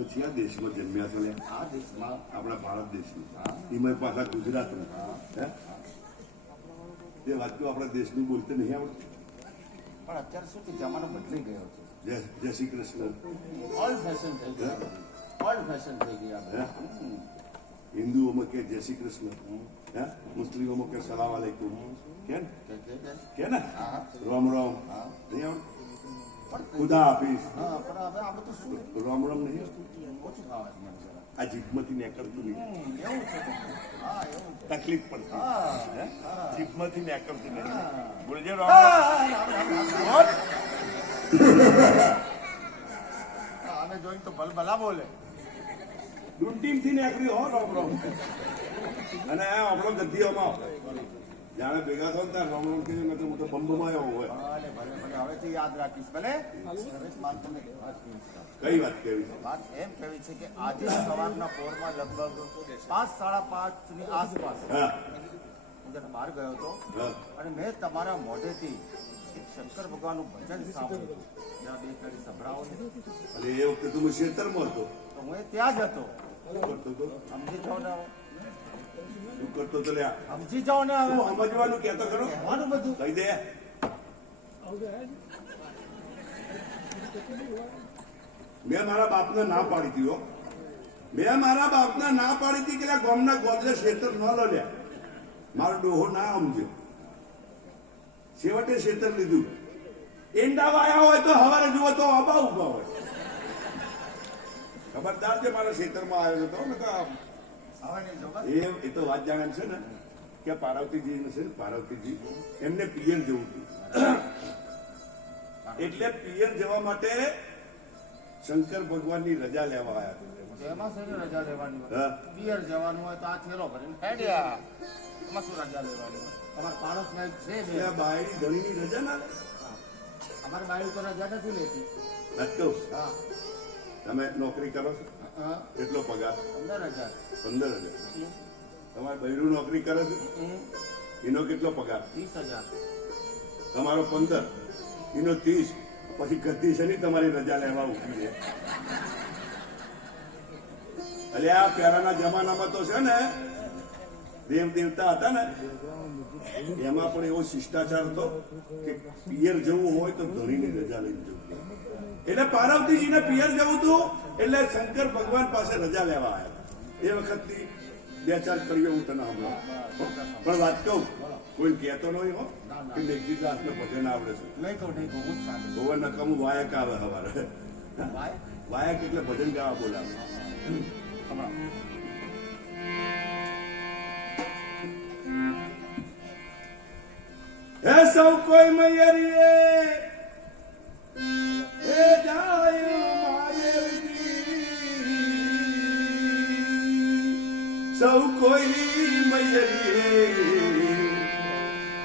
તમે કયા દેશમાં જન્મ્યા છો ને? આ દેશમાં? આપણા ભારત દેશમાં એમાં પાછા ગુજરાતમાં તે વાંચતું આપણા દેશનું બોલતે નહીં આવડતું. પણ અત્યારે શું કે જમાનો બદલાઈ ગયો છે. જય જય શ્રી કૃષ્ણ. ઓલ ફેશન થઈ ગયા. ઓલ ફેશન થઈ ગયા હિન્દુઓમાં કે જય શ્રી કૃષ્ણ. હે? મુસ્લિમોમાં કે સલામ આલેકુમ કે? કે ને રામ રામ. હા. નહીં આવડતું? ખુદા હાફિઝ હા પણ હવે આ બધું શું? રામ રામ નહીં આ જીભમાંથી નીકળતું નહીં. તકલીફ પડતી. જીભમાંથી નીકળતું નહીં. બોલજે રામ આને જોઈને તો ભલભલા બોલે. ડૂંટીમથી નીકળી હો રામ રામ અને આ આપણો ગદ્દીઓમાં. જાણે ભેગા થાવ ત્યાં રામ રામ કહીએ ને તો હું તો બંબમાં આવ્યો હોય. હવેથી યાદ રાખીશ ભલે. કઈ વાત છે? વાત એમ કહેવી છે કે આજે સવારના પોરમાં લગભગ પાંચ સાડા પાંચની આસપાસ હું. બહાર ગયો હતો અને મેં તમારા મોઢેથી શંકર ભગવાનનું ભજન સાંભળ્યું બે સંભળાવો ને અને એ વખતે તું ખેતરમાં હતો. તો હું ત્યાં જ હતો. કરતો સમજી જાઓ ને શું કરતો હતો લ્યા? સમજી જાઓ ને સમજવાનું કહેતો ખરો? કહેવાનું બધું. કહી દે. મેં મારા બાપને ના પાડી દીધો મેં મારા બાપને ના પાડી હતી કે ગામના ગોદરે ક્ષેત્ર ન લડ્યા. મારો ડોહો ના સમજ્યો છેવટે ક્ષેત્ર લીધું. એંડા વાયા હોય તો હવારે જુઓ તો અબા ઊભા હોય. ખબરદાર છે મારા ક્ષેત્રમાં આવ્યો હતો ને. એ એ તો વાત જાણે છે ને કે પાર્વતીજી છે ને પાર્વતીજી એમને પિયર જેવું હતું. એટલે પિયર જવા માટે શંકર ભગવાનની રજા લેવા આવ્યા. એમાં રજા લેવાની પિયર જવાનું હોય તો આ થેલો ભરીને હેડ્યા એમાં શું રજા લેવાની તમારા પાડોશમાં એક છે બાયડી ધણીની રજા ના અમારી બાયું તો રજા નથી લેતી. લાગતો હા. તમે નોકરી કરો છો? કેટલો પગાર? પંદર હજાર. પંદર હજાર. તમારે બૈરું નોકરી કરે છે? એનો કેટલો પગાર? ત્રીસ હજાર. તમારો પંદર. એનો ત્રીસ, પછી ગદ્દી છે તમારી રજા લેવા ઉઠી છે? એટલે આ પહેલાના જમાનામાં તો છે ને દેવ દેવતા હતા ને, એમાં પણ એવો શિષ્ટાચાર હતો કે પિયર જવું હોય તો ધણીની રજા લઈને જવું. એટલે પાર્વતીજીને પિયર જવું હતું, એટલે શંકર ભગવાન પાસે રજા લેવા આવ્યા. એ વખતની બે ચાર કરીએ હું તને હમણાં પણ વાત કહું કોઈ કહેતો નહીં હો કે મેઘજી દાસને ભજન આવડે છે. નહીં કહું નહીં નકામું વાયક આવે હવારે. વાયક એટલે ભજન ગાવા બોલાવે. હમણાં. હે સૌ કોઈ મયરીએ હે સૌ કોઈ મયરીએ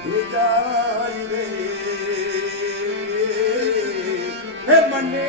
હે જાય રે મને